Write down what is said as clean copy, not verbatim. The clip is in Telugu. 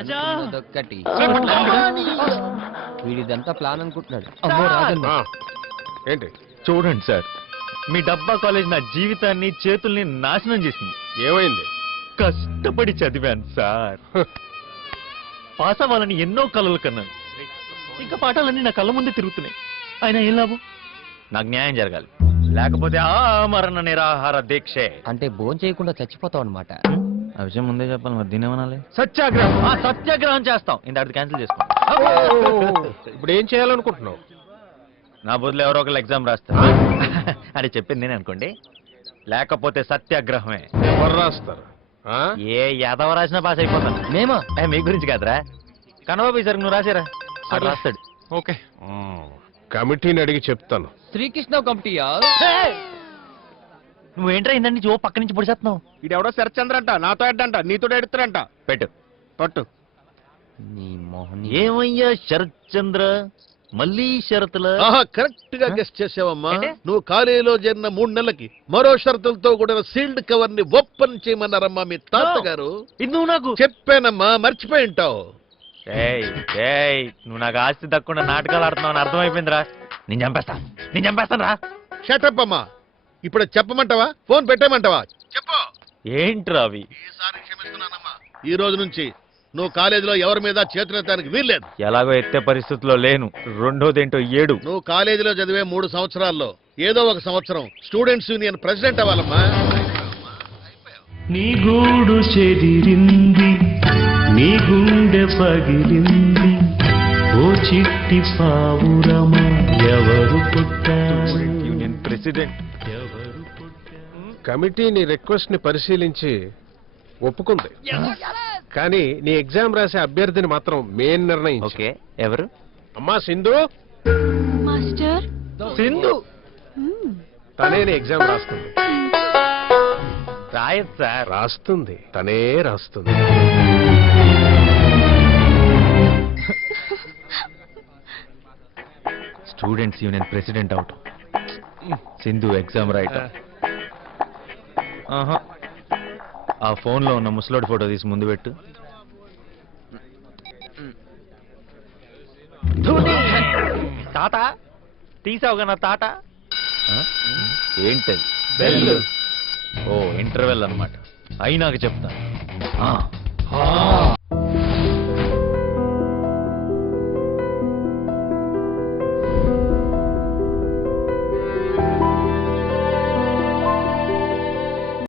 అదొక్కటి వీడిదంతా ప్లాన్ అనుకుంటున్నాడు. అమ్మో రాజన్న ఏంటి చూడండి సార్, మీ డబ్బా కాలేజ్ నా జీవితాన్ని చేతుల్ని నాశనం చేసింది. ఏమైంది? కష్టపడి చదివాను సార్, పాస్ అవ్వాలని ఎన్నో కలలు కన్నాను. ఇంకా పాఠాలన్నీ నా కళ్ళ ముందే తిరుగుతున్నాయి. అయినా ఏం లాభం? నాకు న్యాయం జరగాలి, లేకపోతే మరణ నిరాహార దీక్షే. అంటే భోజనం చేయకుండా చచ్చిపోతావు అనమాట. ఆ విషయం ముందే చెప్పాలి, మరి దీని ఏమనాలి? సత్యాగ్రహం. సత్యాగ్రహం చేస్తాం. ఇంత క్యాన్సిల్ చేసుకో. ఇప్పుడు ఏం చేయాలనుకుంటున్నావు? నా బదులు ఎవరో ఒకళ్ళు ఎగ్జామ్ రాస్తారు అని చెప్పింది నేను అనుకోండి, లేకపోతే సత్యాగ్రహమే. ఎవరు రాస్తారు? ఏ యాదవ రాసినా పాస్ అయిపోతాను. మేమా? మీ గురించి కాదురా, కనబాబు సార్ నువ్వు రాసారా? అది రాస్తాడు. ఓకే, కమిటీని అడిగి చెప్తాను. శ్రీకృష్ణ కమిటీయా? నువ్వేంట్రా ఇందండి చో పక్క నుంచి పొడిచేస్తున్నావు? ఇడెవడో శరత్చంద్ర అంట, నాతో ఎడ్డంట, నీతో ఎడుతారంట. పెట్టు పట్టు. నీ మోహన్ ఏమయ్యా శరత్ చంద్ర, మళ్ళీ షరతుల? కరెక్ట్ గా గెస్ట్ చేసావమ్మా. ఏంటి? నువ్వు ఖాళీలో చేరిన 3 నెలలకి మరో షరతులతో కూడిన సీల్డ్ కవర్ ని ఓపెన్ చేయమన్నారమ్మా మీ తాతగారు. ఇది నువ్వు నాకు చెప్పానమ్మా, మర్చిపోయి ఉంటావు. నువ్వు నాకు ఆస్తి దక్కకుండా నాటకాలు ఆడుతున్నావు అని అర్థమైపోయిందిరా. నేను చంపేస్తాను రా. షటప్ అమ్మా. ఇప్పుడు చెప్పమంటావా, ఫోన్ పెట్టేయమంటావా? చెప్పు. ఏంట్రా అవి? ఈసారి క్షమిస్తున్నానమ్మా. ఈ రోజు నుంచి నువ్వు కాలేజీలో ఎవరి మీద చేతులెత్తడానికి వీల్లేదు. ఎలాగో ఎత్తే పరిస్థితిలో లేను. రెండోదేంటో 7. నువ్వు కాలేజీలో చదివే 3 సంవత్సరాల్లో ఏదో ఒక సంవత్సరం స్టూడెంట్స్ యూనియన్ ప్రెసిడెంట్ అవ్వాలమ్మా. నీ గూడు చెదిరింది, నీ గుండె పగిలింది, ఓ చిట్టి పావురమా ఎవరు పుట్టారు? Union president. కమిటీ నీ రిక్వెస్ట్ ని పరిశీలించి ఒప్పుకుంది, కానీ నీ ఎగ్జామ్ రాసే అభ్యర్థిని మాత్రం మెయిన్ నిర్ణయం. ఓకే, ఎవరు? అమ్మా సింధు. మాస్టర్ సింధు తనే నీ ఎగ్జామ్ రాస్తుంది. రాయత్ సార్. రాస్తుంది, తనే రాస్తుంది. స్టూడెంట్స్ యూనియన్ ప్రెసిడెంట్ అవటం, సింధు ఎగ్జామ్ రాయటం. ఆ ఫోన్ లో ఉన్న ముసలోడి ఫోటో తీసి ముందు పెట్టు. తాత తీసావుగా నా తాత. ఏంటది? బెల్. ఓ ఇంటర్వెల్ అన్నమాట. అయినాక చెప్తా.